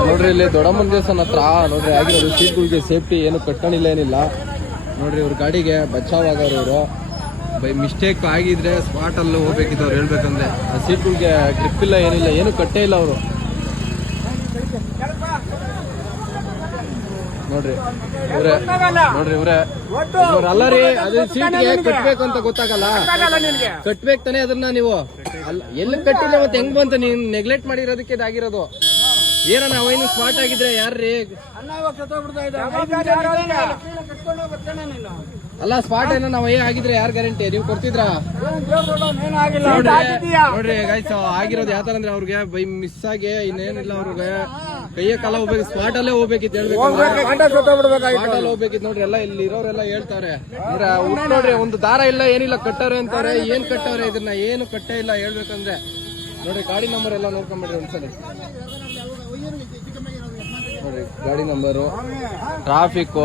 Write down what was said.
ನೋಡ್ರಿ ಇಲ್ಲಿ ದೊಡ್ಡಮ್ಮನ ದೇವಸ್ಥಾನ ಹತ್ರ ನೋಡ್ರಿ ಆಗಿರೋದು ಸೀಟ್ಗಳಿಗೆ ಸೇಫ್ಟಿ ಏನು ಕಟ್ಟಣಿಲ್ಲ ಏನಿಲ್ಲ ನೋಡ್ರಿ ಇವ್ರ ಗಾಡಿಗೆ ಬಚಾವ್ ಆಗೋರು ಇವರು ಬೈ ಮಿಸ್ಟೇಕ್ ಆಗಿದ್ರೆ ಸ್ಪಾಟ್ ಅಲ್ಲಿ ಹೋಗ್ಬೇಕಿತ್ತು ಅವ್ರು ಹೇಳ್ಬೇಕಂದ್ರೆ ಆ ಸೀಟ್ಗಳಿಗೆ ಗ್ರಿಪ್ ಇಲ್ಲ ಏನಿಲ್ಲ ಏನು ಕಟ್ಟೇ ಇಲ್ಲ ಅವರು ನೋಡ್ರಿ ಇವ್ರೆ ನೋಡ್ರಿ ಇವ್ರೆ ಅಲ್ಲ ರೀ ಅದು ಸೀಟ್ಗೆ ಕಟ್ಬೇಕು ಅಂತ ಗೊತ್ತಾಗಲ್ಲ ಕಟ್ಬೇಕು ತಾನೇ ಅದನ್ನ ನೀವು ಅಲ್ಲ ಎಲ್ಲಿ ಕಟ್ಟಿಲ್ಲ ಮತ್ತೆ ಹೆಂಗ್ ಬಂತು ನೀವು ನೆಗ್ಲೆಕ್ಟ್ ಮಾಡಿರೋದಕ್ಕೆ ಇದಾಗಿರೋದು ಏನೋ ನಾವೇನು ಸ್ಮಾರ್ಟ್ ಆಗಿದ್ರೆ ಯಾರ್ರೀ ಅಲ್ಲ ಸ್ಪಾಟ್ ಏನೋ ನಾವು ಆಗಿದ್ರೆ ಯಾರು ಗ್ಯಾರಂಟಿ ನೀವು ಕೊಡ್ತಿದ್ರ ನೋಡ್ರಿ ಗೈಸ್ ಆಗಿರೋದು ಯಾವ ತರ ಅಂದ್ರೆ ಅವ್ರಿಗೆ ಬೈ ಮಿಸ್ ಆಗಿ ಇನ್ನೇನಿಲ್ಲ ಅವ್ರಿಗೆ ಕೈಯ ಕಾಲ ಹೋಗ್ಬೇಕು ಸ್ಪಾಟ್ ಅಲ್ಲೇ ಹೋಗ್ಬೇಕಿತ್ತು ಹೇಳ್ಬೇಕು ಹೋಗ್ಬೇಕಿತ್ತು ನೋಡ್ರಿ ಎಲ್ಲ ಇಲ್ಲಿ ಇರೋರೆಲ್ಲ ಹೇಳ್ತಾರೆ ನೋಡ್ರಿ ಒಂದು ದಾರ ಇಲ್ಲ ಏನಿಲ್ಲ ಕಟ್ಟವ್ರೆ ಅಂತಾರೆ ಏನ್ ಕಟ್ಟವ್ರೆ ಇದನ್ನ ಏನು ಕಟ್ಟೇ ಇಲ್ಲ ಹೇಳ್ಬೇಕಂದ್ರೆ ನೋಡ್ರಿ ಗಾಡಿ ನಂಬರ್ ಎಲ್ಲ ನೋಡ್ಕೊಂಡ್ಬಿಡ್ರಿ ಒಂದ್ಸಲಿ ನೋಡ್ರಿ ಗಾಡಿ ನಂಬರು ಟ್ರಾಫಿಕ್